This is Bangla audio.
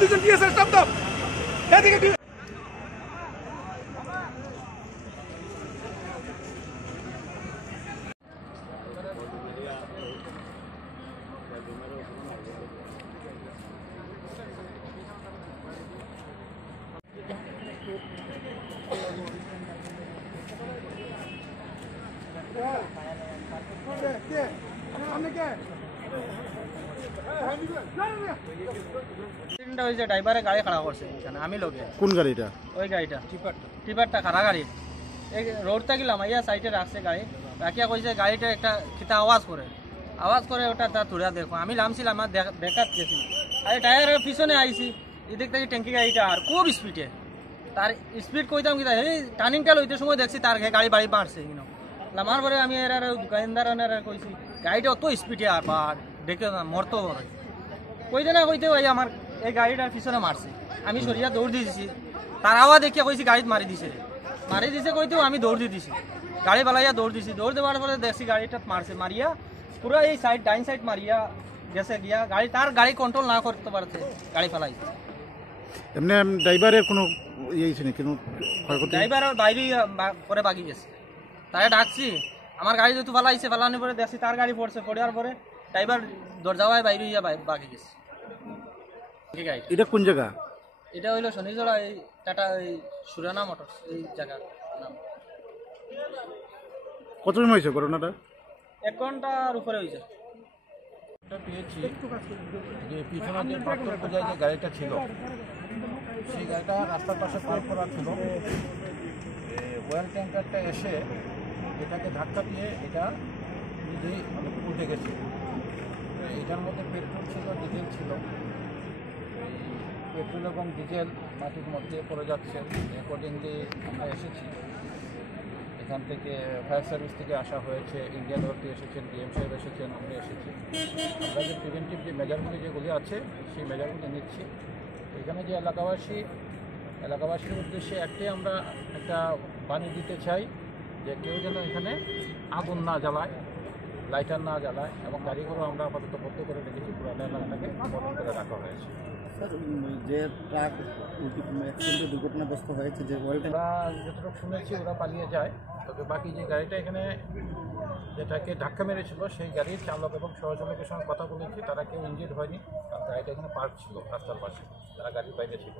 দুজন দিয়েছে শব্দ এদিকে ড্রাইভারে গাড়ি খারাপ করছে এখানে আমি লোকে কোন গাড়িটা ওই গাড়িটা টিপারটা খারাপ গাড়ি এই রোডটা গেলাম আইয়া সাইডে রাখছে গাড়ি রাখিয়া কইছে গাড়িটা একটা কিতা আওয়াজ করে ওটা তা তুলে দেখো আমি নামছিলাম আমার দেখাত গেছি আরে টায়ারের পিছনে আইছি এদিক থেকে ট্যাঙ্কি গাড়িটা আর খুব স্পিডে তার স্পিড কইতাম কিতা এই টার্নিংটা লইতে সময় দেখছি তার গাড়ি বাড়ি মারছে কিনো নামার পরে আমি এর দোকানদার কইছি গাড়িটা অত স্পিডে আর বা দেখে মরতো কইতে ভাই আমার এই গাড়িটার পিছনে মারছে আমি সরিয়া দৌড় দিয়েছি তার আওয়াজ দেখিয়া কইছি গাড়ি মারি দিছে কইতেও আমি দৌড় দিয়ে দিছি গাড়ি বালাইয়া দৌড় দিছি দৌড় দেওয়ার পরে দেখছি গাড়িটা মারছে মারিয়া পুরো এই সাইড ডাইন সাইড মারিয়া গেছে গিয়া তার গাড়ি কন্ট্রোল না করতে পারছে গাড়ি ফেলাইছে এমনি ড্রাইভারের কোনো ইয়ে নেই কোনো ড্রাইভার বাইরে পরে বাকি গেছে তারে ডাকছি আমার গাড়ি যেহেতু ফেলাইছে ফেলানোর পরে দেখছি তার গাড়ি পড়ছে পড়ার পরে ড্রাইভার দরজাওয়ায় বাইরে ইয়া বাকি গেছে এটা কোন জায়গা এটা হইলো শনিজোড়া এই টাটা এই সুরানা মোটরস এই জায়গার নাম কত সময় হয়েছে ঘটনাটা 1 ঘন্টার উপরে হয়েছে পেয়েছি যে পিছনে যে পাথর বোঝায় যে গাড়িটা ছিল সেই গাড়িটা রাস্তার পাশে পার্ক করা ছিল ওয়েল ট্যাঙ্কারটা এসে এটাকে ধাক্কা দিয়ে এটা নিজেই উঠে গেছে এটার মধ্যে পেট্রোল ছিল ডিজেল ছিল পেট্রোল এবং ডিজেল মাটির মধ্যে পড়ে যাচ্ছে অ্যাকর্ডিংলি আমরা এসেছি এখান থেকে ফায়ার সার্ভিস থেকে আসা হয়েছে ইন্ডিয়ান অয়েল এসেছেন ডিএম সাহেব এসেছেন আমরা এসেছি আমরা যে প্রিভেন্টিভ যে মেজারগুলি যেগুলি আছে সেই মেজারগুলি নিচ্ছি এখানে যে এলাকাবাসীর উদ্দেশ্যে একটাই আমরা একটা বাণী দিতে চাই যে কেউ যেন এখানে আগুন না জ্বালায় লাইটার না জ্বালায় এবং গাড়িগুলো আমরা আপাতত বন্ধ করে রেখেছি পুরানো এলাকাটাকে বন্ধ করে রাখা হয়েছে যে ট্রাক অ্যাক্সিডেন্টে দুর্ঘটনাগ্রস্ত হয়েছে যে ওরা যতটুকু শুনেছি ওরা পালিয়ে যায় তবে বাকি যে গাড়িটা এখানে যেটাকে ধাক্কা মেরেছিল সেই গাড়ির চালক এবং সহচালকের সঙ্গে কথা বলেছি তারা কেউ ইনজিউর্ড হয়নি কারণ গাড়িটা এখানে পার্ক ছিল রাস্তার পাশে তারা গাড়ির বাইরে ছিল